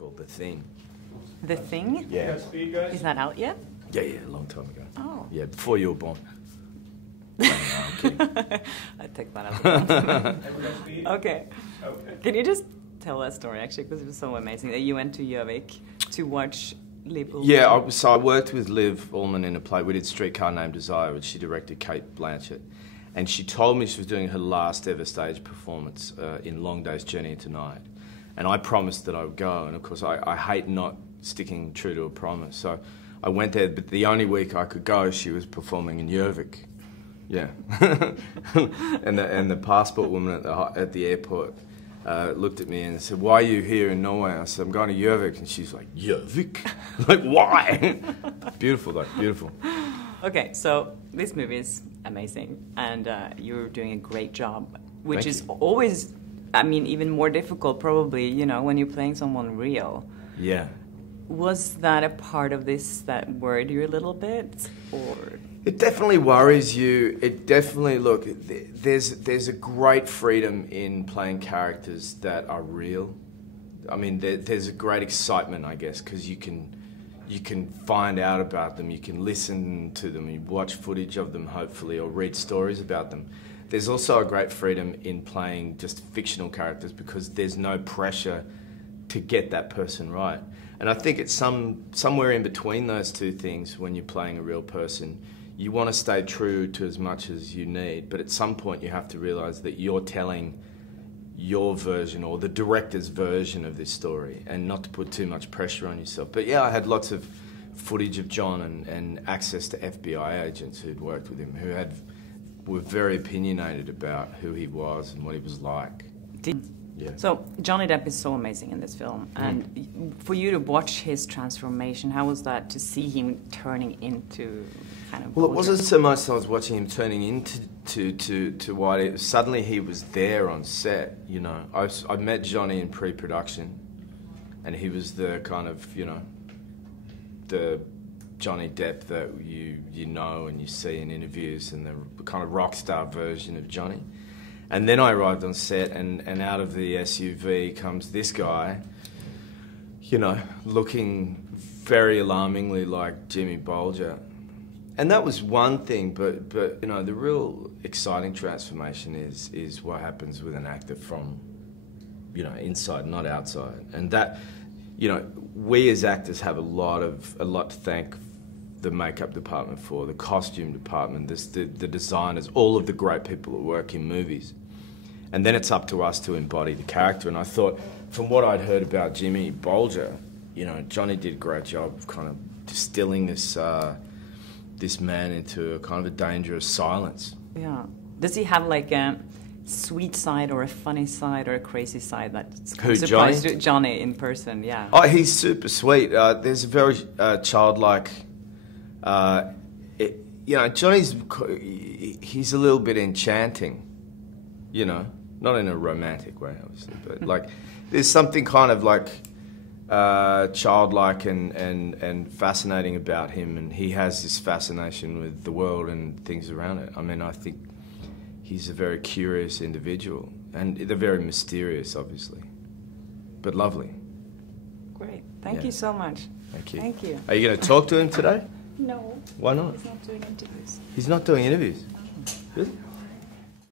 called The Thing. The Thing? Yeah. Is that out yet? Yeah, a long time ago. Oh. Yeah, before you were born. No, I'm kidding. I take that as Okay. Can you just tell that story, actually, because it was so amazing that you went to Gjøvik to watch Liv Ullmann? Yeah, so I worked with Liv Ullmann in a play. We did Streetcar Named Desire, which she directed, Kate Blanchett. And she told me she was doing her last ever stage performance in Long Day's Journey into Night. And I promised that I would go, and of course I hate not sticking true to a promise. So I went there, but the only week I could go, she was performing in Gjøvik. Yeah. and the passport woman at the airport looked at me and said, "Why are you here in Norway?" I said, "I'm going to Gjøvik." And she's like, "Gjøvik?" Like, why? Beautiful, though, beautiful. Okay, so this movie is amazing, and you're doing a great job, which is always, I mean, even more difficult probably, you know, when you're playing someone real. Yeah. Was that a part of this that worried you a little bit, or...? It definitely worries you. It definitely, look, there's a great freedom in playing characters that are real. I mean, there's a great excitement, I guess, because you can find out about them, you can listen to them, you watch footage of them, hopefully, or read stories about them. There's also a great freedom in playing just fictional characters because there's no pressure to get that person right. And I think it's somewhere in between those two things when you're playing a real person. You want to stay true to as much as you need, but at some point you have to realise that you're telling your version or the director's version of this story and not to put too much pressure on yourself. But yeah, I had lots of footage of John and access to FBI agents who'd worked with him who were very opinionated about who he was and what he was like. Yeah. So Johnny Depp is so amazing in this film, and for you to watch his transformation, how was that to see him turning into kind of... Well, it wasn't so much that I was watching him turning into what suddenly he was there on set, you know. I met Johnny in pre-production, and he was the kind of, you know, the Johnny Depp that you know and you see in interviews, and the kind of rock star version of Johnny. And then I arrived on set, and out of the SUV comes this guy, you know, looking very alarmingly like Jimmy Bolger. And that was one thing, but you know, the real exciting transformation is what happens with an actor from, you know, inside, not outside. And that, you know, we as actors have a lot to thank the makeup department for, the costume department, the designers, all of the great people that work in movies. And then it's up to us to embody the character. And I thought, from what I'd heard about Jimmy Bolger, you know, Johnny did a great job of kind of distilling this man into a kind of a dangerous silence. Yeah. Does he have like a sweet side or a funny side or a crazy side that's Who, surprised Johnny in person? Yeah. Oh, he's super sweet. There's a very childlike... you know, he's a little bit enchanting, you know, not in a romantic way, obviously, but like there's something kind of like childlike and fascinating about him, and he has this fascination with the world and things around it. I mean, I think he's a very curious individual, and they're very mysterious, obviously, but lovely. Great. Thank you so much. Thank you. Thank you. Are you going to talk to him today? No. Why not? He's not doing interviews. He's not doing interviews? No. Really?